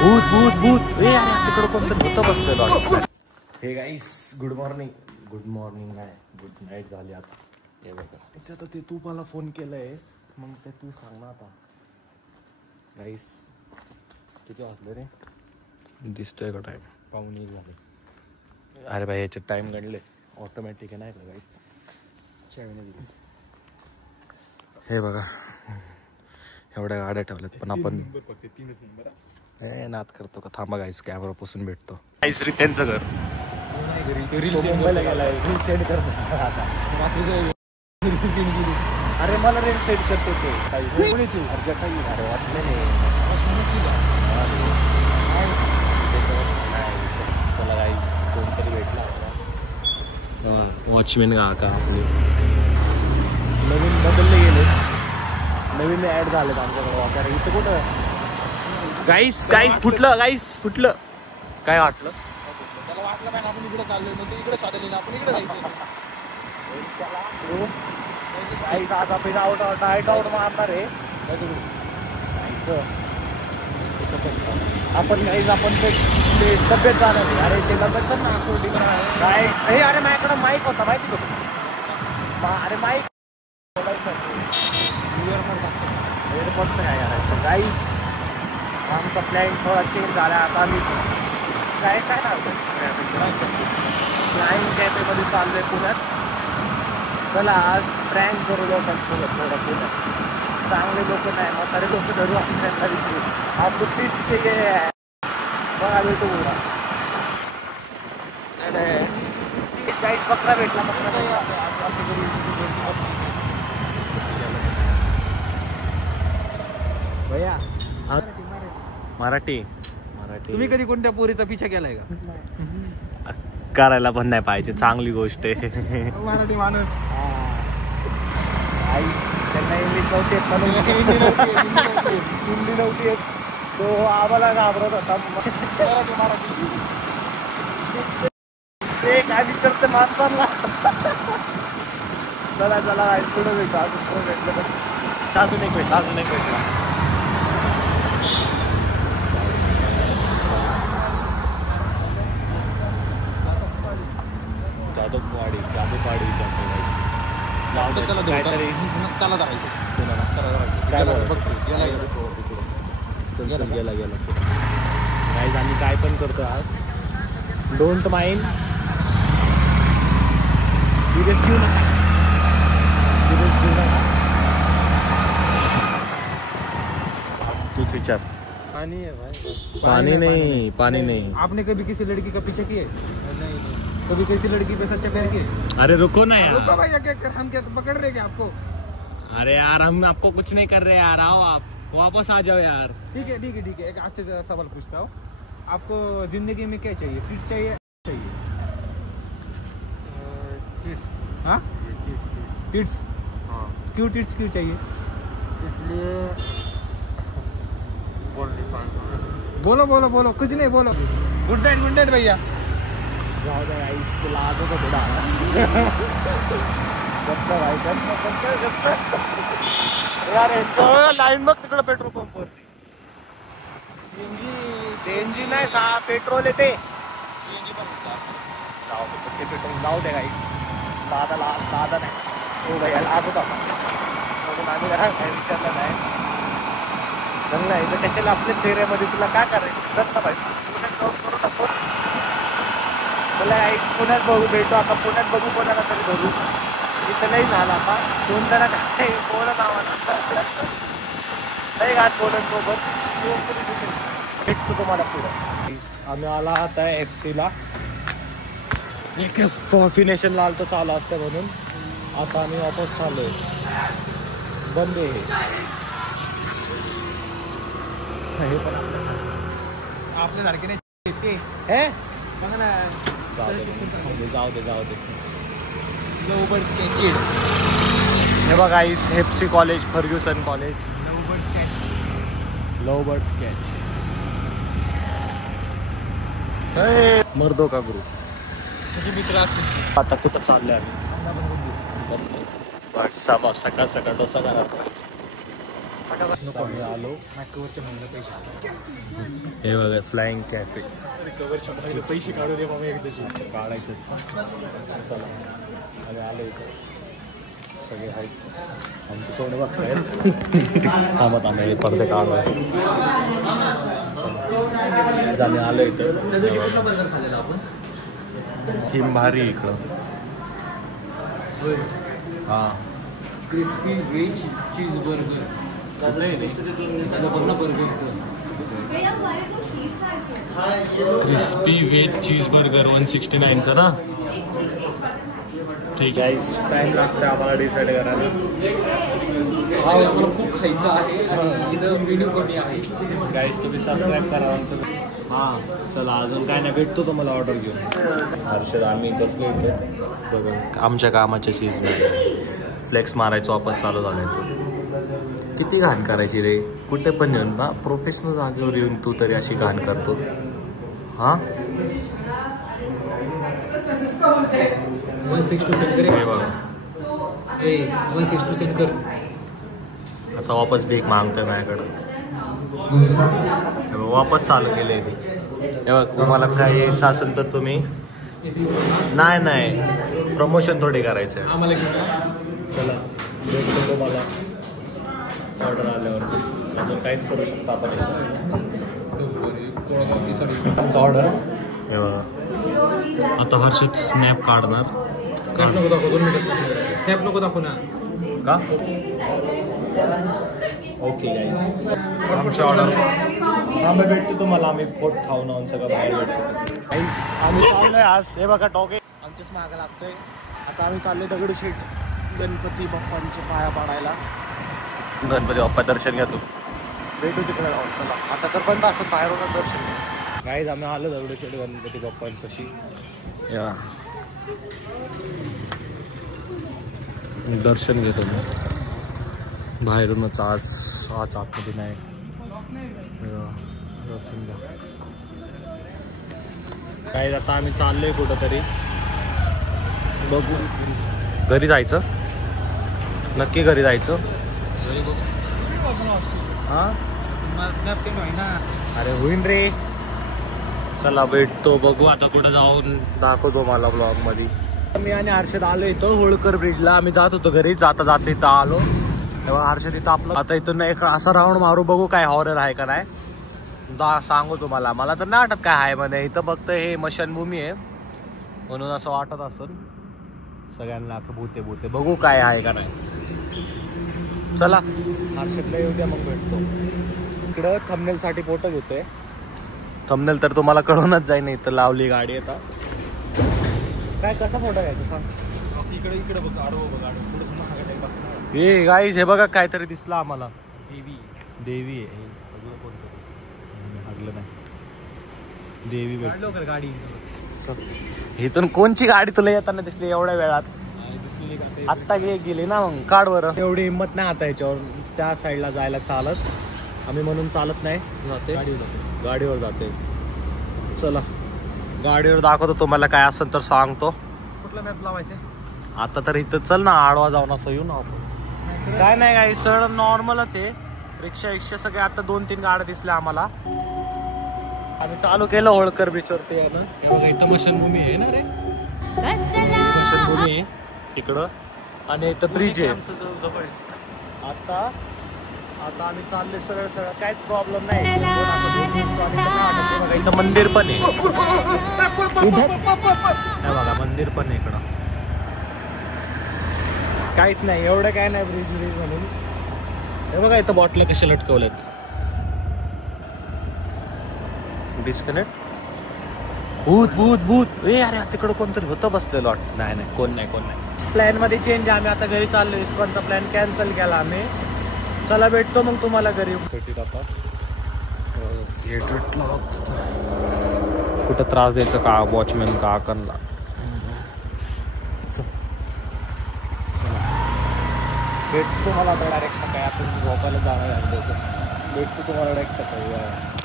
भूत भूत भूत ए अरे तिकडे कोणतरी भूत बसलेलं. हे गाईस गुड मॉर्निंग आहे, गुड नाईट झाली आता. हे बघा आता ते तू मला फोन केलंयस, मग ते तू सांग ना आता. गाईस किती वाजले रे? दिसतोय का टाइम? 9:15 झाले. अरे भाई याचे टाइम गणले ऑटोमॅटिक आहे नाही का गाईस? हे बघा एवढ्या गाड्या ठेवल्यात, पण आपण नाद करतो का? थांबा गाईस कॅमेरा पासून भेटतो. गाईस त्यांचं घर मुंबईला गेलाय, रील सेंड करतो. अरे मला रील सेंड करतो ते काही अरे वाटलं नाही. चला गाईस कोणतरी भेटला वॉचमॅन का आपली नवीन बदलले गेले, नवीन ऍड झालेत आमच्याकडे वगैरे. इथं कुठं गाईस फुटलं, फुटलं. काय वाटलं? त्याला वाटलं पाहिजे आपण इकडे चाललोय, मग इकडे साधलेलं आपण इकडे जायचं. आज आपण डायट आउट मारणार आहे आपण गाईस. आपण ते तब्येत जाणार आहे. अरे ते तब्येत ना गाईस. अरे माझ्याकडे माईक होता माहिती होतं. अरे माईक एअरपोर्टचं काय करायचं गाईस. आमचा प्लॅन थोडा चेंज झाला आता. आम्ही काय फ्लाईंग कॅफेमध्ये चाललोय पुण्यात. चला आज प्रँक करू लोकांसोबत थोडं पुण्यात. चांगले लोक नाही म्हातारे लोक धरू आपल्याला विचारू. आपलं तीच बघा भेटू पुरा गाईस. बकरा भेटला भैया. मराठी तुम्ही कधी कोणत्या पोरीचा पिछा केलाय का? करायला पण नाही पाहिजे, चांगली गोष्ट आहे. मराठी माणूस त्यांना इंग्लिश नव्हती येत म्हणून हिंदी नव्हती येत, तो आम्हाला घाबरत होता. ते काय विचारते माणसांना. चला पुढे भेटू. अजून पुढे भेटलं तर अजून एक भेटला. जादूपाडी गेला गाईस. आम्ही काय पण करतो आज. डोंट माइंड, सिरियस घेऊ नका. तूच विचार. पानी है भाई. पानी नहीं. आपने कभी किसी लड़की का पीछा किया? नहीं. कभी किसी लड़की पे सच्चा प्यार किया? अरे रुको ना यार. रुको भाई, हम क्या पकड़ रहे क्या आपको? अरे यार हम आपको कुछ नहीं कर रहे यार. आओ आप वापस आ जाओ यार. ठीक है. एक अच्छे सवाल पूछता हूँ. आपको जिंदगी में क्या चाहिए? फिट चाहिए? हाँ टिट्स. क्यों टिट्स क्यों चाहिए? इसलिए बोलो कुछ नहीं बोलो. गुड नाइट भैया. जाओ लादो तो थोड़ा यार. लाईन बघ तिकडं पेट्रोल पंप वरती. सीएनजी नाही पेट्रोल येते. पेट्रोल जाऊ दे गाईस. दादा नाही हो भैया लाभ होता आम्ही विचारलं नाही. चांगलं आहे तर कशाला आपल्याच एरियामध्ये तुला काय करायचं करता पाहिजे. पुण्यात जाऊन करू नको. मला पुण्यात भेटू आता. पुण्यात बघू कोणाला तरी धरू. इथं नाही झालं आता. 2 जण काय बोलत आम्हाला नाही घाट बोलत सोबत भेटतो तुम्हाला पुढे. आम्ही आला आता FC ला. कॉफिनेशन लाल तो चालू असतं म्हणून आता आम्ही वापस चाललोय. बंद आहे हे पण आपल्या सारखे नाही हे बघा ना. जाऊ दे. हे बघा guys FC college, Fergusson college. Lovebird sketch. मर्दो का ग्रुप. तुझे मित्र आता कुठं चालले आम्ही? सकाळ डोसा करा. आम्ही आलो कवरच्या महिन्याला पैसे हे बघा फ्लाइंग कॅफे कवरच्या महिन्याला पैसे काढू दे मग एकदाची काढायचं चला आणि आलो इथं सगळे आहेत आमचं तोंड बघताय थांबत आम्ही पडदे काढू झाले आलो इथं थीम भारी इकडं हां crispy veg cheese burger crispy veg cheese burger 169चं ना ठीक आहे टाईम लागतं आम्हाला डिसाईड करायला हा आम्हाला खूप खायचं आहे आणि इथं मेन्यू कमी आहे गाईज तुम्ही सबस्क्राईब करा हां चला अजून काय नाही भेटतो तुम्हाला ऑर्डर घेऊन हर्षद आम्ही बसलो इथे बघा आमच्या कामाच्या सीजमध्ये फ्लेक्स मारायचं वापस चालू झाल्याचं किती घाण करायची रे कुठे पण येऊन ना प्रोफेशनल जागेवर येऊन तू तरी अशी घाण करतो हां 162 सेंड कर हे बघा 162 सेंड कर आता वापस भीक मागतोय माझ्याकडं हे बघ, वापस चालू केलंय ते हे बघ तुम्हाला काय यायचं असेल तर तुम्ही नाही प्रमोशन थोडी करायचं आहे आम्हाला घेऊन चला भेटतो तुम्हाला ऑर्डर आल्यावर अजून काहीच करू शकता आपण आमचं ऑर्डर हे बघा आता हर्षद स्नॅप काढणार स्नॅप नको दाखव 2 मिनिट स्नॅप नको दाखव ना का ओके गाईस आमची ऑर्डर आम्ही भेटतो तुम्हाला आम्ही पोट खाऊन सगळं बाहेर भेटतो आम्ही चाललोय आज हे बघा टॉके आमच्याच मागं लागतोय आता आम्ही चाललोय दगडूशेठ गणपती बाप्पांच्या पाया पाडायला गणपती बाप्पा दर्शन घ्या तू भेटू तिकडे जाऊन चला आता तर पण असं बाहेरूनच दर्शन घ्या गाईज आम्ही आलो दगडूशेठ गणपती बाप्पांपाशी या दर्शन घेतो मी बाहेरूनच आज आतमध्ये नाही दर्शन घ्या गाईज आता आम्ही चाललोय कुठंतरी बघू घरी जायचं नक्की घरी जायचं हां स्नॅप सेंड होई ना अरे होईन रे चला भेटतो बघू आता कुठं जाऊन दाखवतो मला ब्लॉगमध्ये मी आणि हर्षद आलो इथं होळकर ब्रिजला आम्ही जात होतो घरी जाता इथं आलो तेव्हा हर्षद इथं आपलं आता इथून एक असा राऊंड मारू बघू काय हॉरर आहे का नाही सांगू तुम्हाला मला तर नाही वाटत काय आहे म्हणे इथं फक्त हे मशानभूमी आहे म्हणून असं वाटत असेल सगळ्यांना भूते बघू काय आहे का नाही चला हर्षदला येऊ द्या मग भेटतो इकडं थंबनेल साठी फोटो घेतोय थंबनेल तर तुम्हाला कळूनच जाईल नाही तर लावली गाडी आता काय कसा फोटो घ्यायचा सांग असं इकडे बघ आडवं बघ आडवं पुढे समजा हाका टाईप असं हे गाईस हे बघा काहीतरी दिसलं आम्हाला देवी आहे हगलं नाही देवी भेट लवकर गाडी इथून कोणची गाडी तुला येताना दिसली एवढ्या वेळात दिसलेली का आत्ता गेली ना मग काढवर एवढी हिंमत नाही आता याच्यावर त्या साईडला जायला चालत आम्ही म्हणून चालत नाही जाते गाडीवर जाते चला गाडीवर दाखवतो तुम्हाला काय असेल तर सांगतो कुठला मॅप लावायचे आता तर इथं चल ना आडवा जाऊन असं येऊ ना आपण काय नाही काय सर नॉर्मलच आहे रिक्षा सगळे आता 2-3 गाड्या दिसल्या आम्हाला आम्ही चालू केलं होळकर ब्रिजवरती इथं मशानभूमी आहे ना रे मशानभूमी आहे तिकडं आणि इथं ब्रिज आहे आता आम्ही चाललोय सरळ काहीच प्रॉब्लेम नाही इथं मंदिर पण आहे बघा मंदिर पण आहे इकडं काहीच नाही एवढं काय नाही ब्रिज म्हणून हे बघा इथं बॉटल कशा लटकवल्यात डिस्कनेक्ट भूत ए अरे तिकडं कोणतरी होतं बसलेलं वाटतं नाही कोण नाही प्लॅन मध्ये चेंज आम्ही आता घरी चाललो इस्कॉनचा प्लॅन कॅन्सल केला आम्ही चला भेटतो मग तुम्हाला घरी कुठं त्रास द्यायचं का वॉचमॅन का करला भेटतो तुम्हाला आता डायरेक्ट सकाळी आता झोपायला जाणार भेटतो तुम्हाला डायरेक्ट सकाळी